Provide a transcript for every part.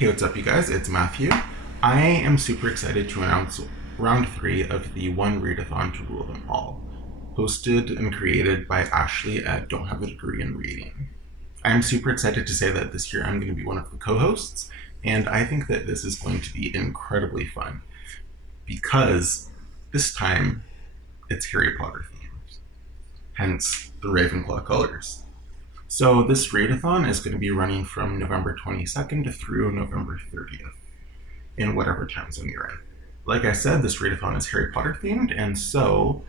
Hey, what's up, you guys? It's Matthew. I am super excited to announce round 3 of the One Readathon to Rule Them All, hosted and created by Ashley at Don't Have a Degree in Reading. I'm super excited to say that this year I'm going to be one of the co-hosts, and I think that this is going to be incredibly fun because this time it's Harry Potter themed, hence the Ravenclaw colors. So this readathon is going to be running from November 22nd through November 30th, in whatever time zone you're in. Like I said, this readathon is Harry Potter themed, and so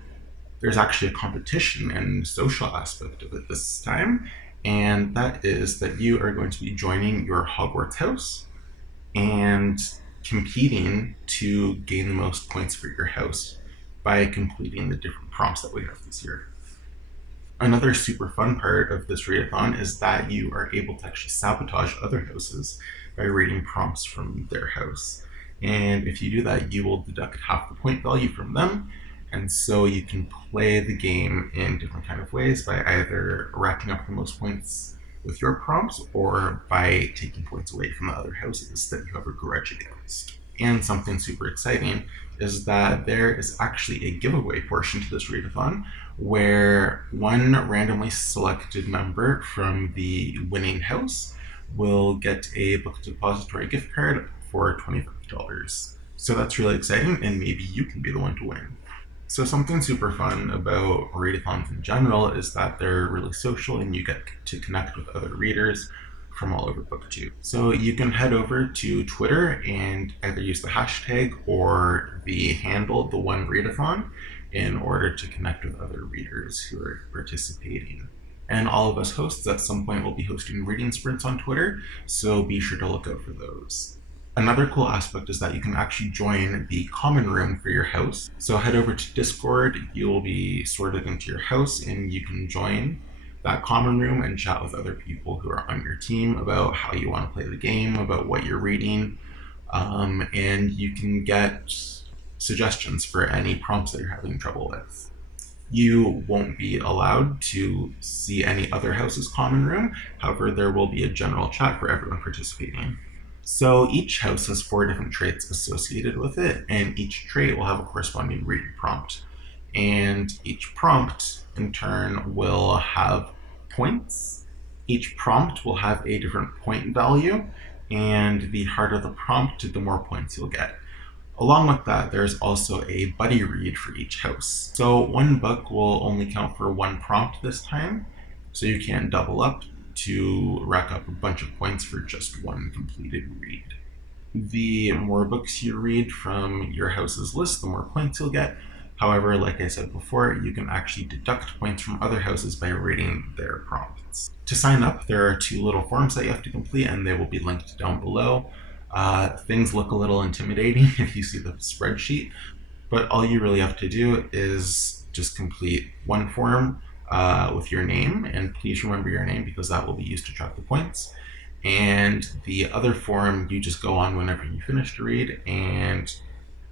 there's actually a competition and social aspect of it this time, and that is that you are going to be joining your Hogwarts house and competing to gain the most points for your house by completing the different prompts that we have this year. Another super fun part of this readathon is that you are able to actually sabotage other houses by reading prompts from their house. And if you do that, you will deduct half the point value from them. And so you can play the game in different kind of ways by either racking up the most points with your prompts or by taking points away from the other houses that you have a grudge against. And something super exciting is that there is actually a giveaway portion to this readathon where one randomly selected member from the winning house will get a book depository gift card for $25. So that's really exciting, and maybe you can be the one to win. So something super fun about readathons in general is that they're really social and you get to connect with other readers from all over BookTube. So you can head over to Twitter and either use the hashtag or the handle, the One Readathon, in order to connect with other readers who are participating. And all of us hosts at some point will be hosting reading sprints on Twitter, so be sure to look out for those. Another cool aspect is that you can actually join the common room for your house. So head over to Discord, you will be sorted into your house, and you can join that common room and chat with other people who are on your team about how you want to play the game, about what you're reading, and you can get suggestions for any prompts that you're having trouble with. You won't be allowed to see any other house's common room, however, there will be a general chat for everyone participating. So each house has 4 different traits associated with it, and each trait will have a corresponding reading prompt. And each prompt, in turn, will have points. Each prompt will have a different point value, and the harder the prompt, the more points you'll get. Along with that, there's also a buddy read for each house. So one book will only count for 1 prompt this time, so you can't double up to rack up a bunch of points for just 1 completed read. The more books you read from your house's list, the more points you'll get. However, like I said before, you can actually deduct points from other houses by reading their prompts. To sign up, there are 2 little forms that you have to complete, and they will be linked down below. Things look a little intimidating if you see the spreadsheet, but all you really have to do is just complete 1 form with your name, and please remember your name because that will be used to track the points. And the other form, you just go on whenever you finish to read, and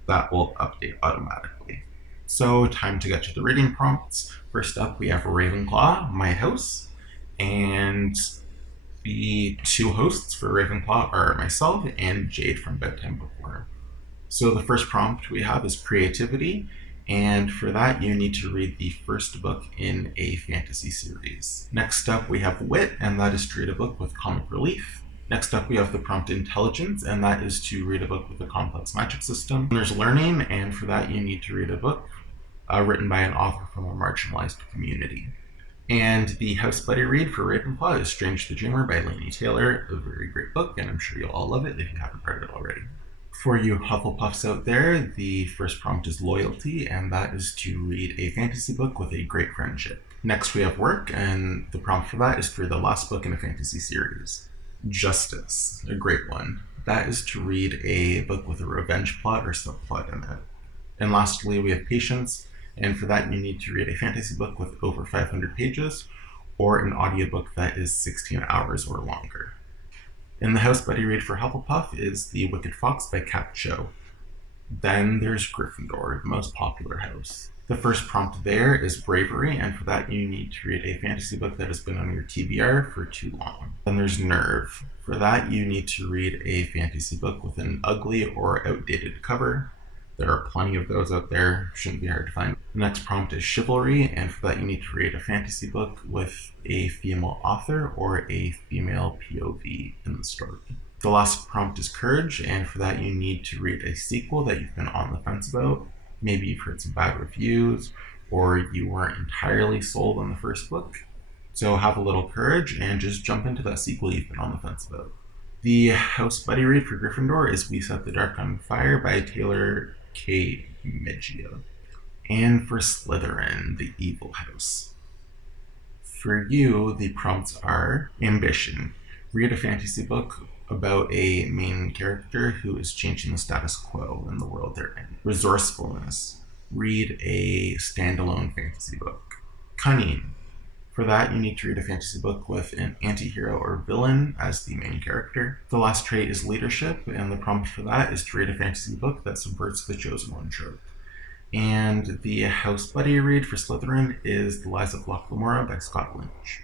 that will update automatically. So time to get to the reading prompts. First up, we have Ravenclaw, my house, and the 2 hosts for Ravenclaw are myself and Jade from Bedtime Bookworm. So the first prompt we have is creativity, and for that you need to read the first book in a fantasy series. Next up we have wit, and that is to read a book with comic relief. Next up we have the prompt intelligence, and that is to read a book with a complex magic system. There's learning, and for that you need to read a book written by an author from a marginalized community. And the house buddy read for Ravenclaw is Strange the Dreamer by Laini Taylor, a very great book, and I'm sure you'll all love it if you haven't read it already. For you Hufflepuffs out there, the first prompt is loyalty, and that is to read a fantasy book with a great friendship. Next we have work, and the prompt for that is to read the last book in a fantasy series. Justice, a great one. That is to read a book with a revenge plot or subplot in it. And lastly, we have patience, and for that you need to read a fantasy book with over 500 pages or an audiobook that is 16 hours or longer. In the house buddy read for Hufflepuff is The Wicked Fox by Cat Cho. Then there's Gryffindor, the most popular house. The first prompt there is bravery, and for that you need to read a fantasy book that has been on your TBR for too long. Then there's nerve. For that you need to read a fantasy book with an ugly or outdated cover. There are plenty of those out there, shouldn't be hard to find. The next prompt is chivalry, and for that you need to read a fantasy book with a female author or a female POV in the story. The last prompt is courage, and for that you need to read a sequel that you've been on the fence about. Maybe you've heard some bad reviews, or you weren't entirely sold on the first book. So have a little courage and just jump into that sequel you've been on the fence about. The house buddy read for Gryffindor is We Set the Dark on Fire by Taylor K. Miggio. And for Slytherin, The Evil House. For you, the prompts are ambition. Read a fantasy book about a main character who is changing the status quo in the world they're in. Resourcefulness. Read a standalone fantasy book. Cunning. For that, you need to read a fantasy book with an anti-hero or villain as the main character. The last trait is leadership, and the prompt for that is to read a fantasy book that subverts the chosen one trope. And the house buddy read for Slytherin is The Lies of Locke Lamora by Scott Lynch.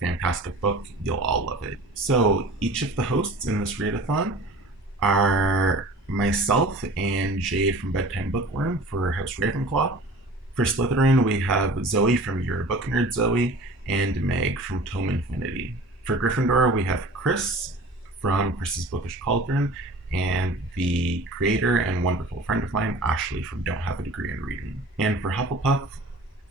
Fantastic book, you'll all love it. So each of the hosts in this readathon are myself and Jade from Bedtime Bookworm for House Ravenclaw. For Slytherin, we have Zoe from You're a Book Nerd Zoe and Meg from Tome Infinity. For Gryffindor, we have Chris from Chris's Bookish Cauldron and the creator and wonderful friend of mine, Ashley from Don't Have a Degree in Reading. And for Hufflepuff,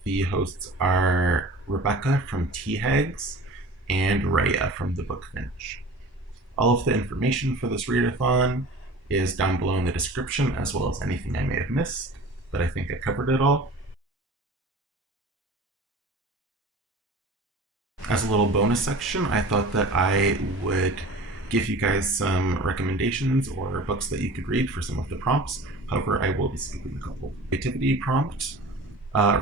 the hosts are Rebecca from Tea Hags and Raya from The Book Finch. All of the information for this readathon is down below in the description, as well as anything I may have missed, but I think I covered it all. As a little bonus section, I thought that I would give you guys some recommendations or books that you could read for some of the prompts. However, I will be skipping a couple. Creativity prompt.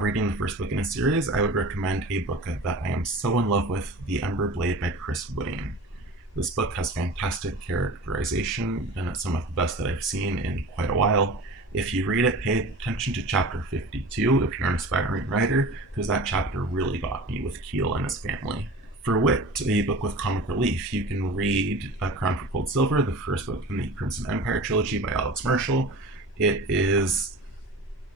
Reading the first book in a series, I would recommend a book that I am so in love with, The Ember Blade by Chris Wooding. This book has fantastic characterization, and it's some of the best that I've seen in quite a while. If you read it, pay attention to chapter 52 if you're an aspiring writer, because that chapter really got me with Keel and his family. For wit, a book with comic relief, you can read A Crown for Cold Silver, the first book in the Crimson Empire trilogy by Alex Marshall. It is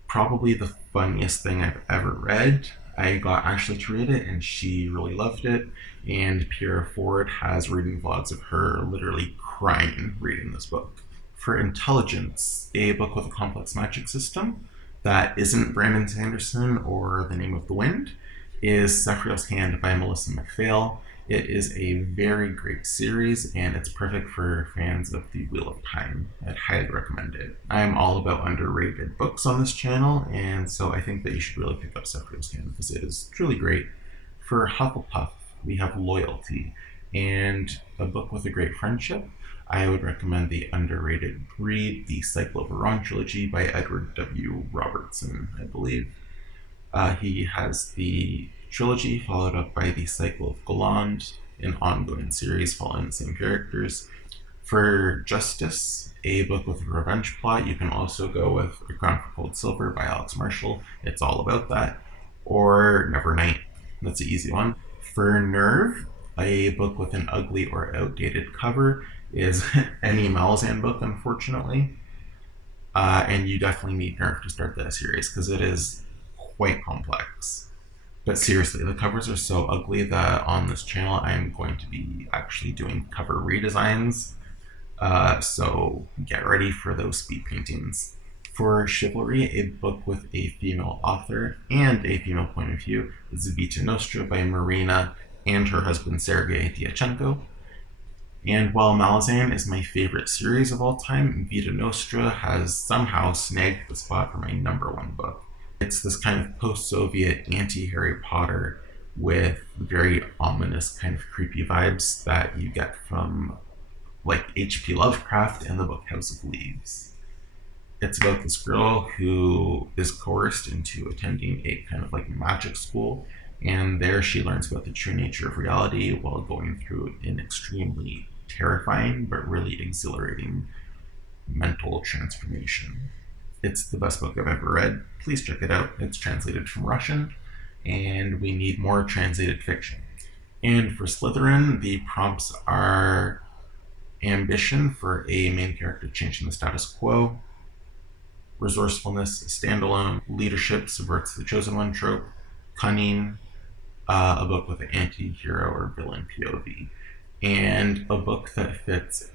probably the funniest thing I've ever read. I got Ashley to read it and she really loved it, and Pierre Ford has reading vlogs of her literally crying reading this book. For intelligence, a book with a complex magic system that isn't Brandon Sanderson or The Name of the Wind is Sephiroth's Hand by Melissa McPhail. It is a very great series, and it's perfect for fans of the Wheel of Time. I'd highly recommend it. I'm all about underrated books on this channel, and so I think that you should really pick up Sephiroth's Hand because it is truly great. For Hufflepuff, we have Loyalty, and a book with a great friendship. I would recommend the underrated read, the Cycle of Iran trilogy by Edward W. Robertson, I believe. He has the trilogy followed up by the Cycle of Galland, an ongoing series following the same characters. For Justice, a book with a revenge plot, you can also go with A Crown for Cold Silver by Alex Marshall. It's all about that. Or Nevernight. That's an easy one. For Nerve, a book with an ugly or outdated cover is any Malazan book, unfortunately. And you definitely need Nerve to start that series because it is quite complex. But seriously, the covers are so ugly that on this channel I'm going to be actually doing cover redesigns. So get ready for those speed paintings. For Chivalry, a book with a female author and a female point of view is Vita Nostra by Marina and her husband Sergei Dyachenko. And while Malazan is my favorite series of all time, Vita Nostra has somehow snagged the spot for my #1 book. It's this kind of post-Soviet anti-Harry Potter with very ominous kind of creepy vibes that you get from like H.P. Lovecraft and the book House of Leaves. It's about this girl who is coerced into attending a kind of like magic school, and there she learns about the true nature of reality while going through an extremely terrifying but really exhilarating mental transformation. It's the best book I've ever read. Please check it out. It's translated from Russian, and we need more translated fiction. And for Slytherin, the prompts are ambition for a main character changing the status quo, resourcefulness, standalone, leadership subverts the chosen one trope, cunning, a book with an anti-hero or villain POV, and a book that fits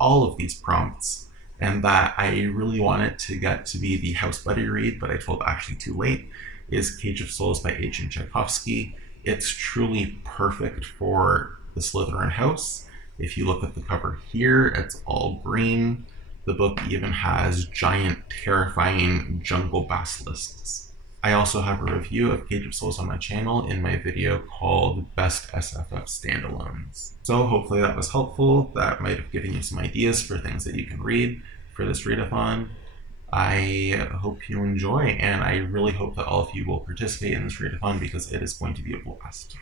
all of these prompts and that I really wanted to get to be the house buddy read, but I told Ashley too late, is Cage of Souls by H.M. Tchaikovsky. It's truly perfect for the Slytherin house. If you look at the cover here, it's all green. The book even has giant, terrifying jungle basilisks. I also have a review of Cage of Souls on my channel in my video called Best SFF Standalones. So hopefully that was helpful. That might have given you some ideas for things that you can read for this readathon. I hope you enjoy, and I really hope that all of you will participate in this readathon because it is going to be a blast.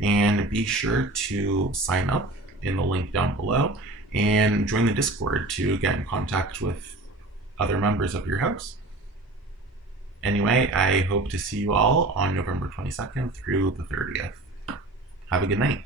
And be sure to sign up in the link down below and join the Discord to get in contact with other members of your house. Anyway, I hope to see you all on November 22nd through the 30th. Have a good night.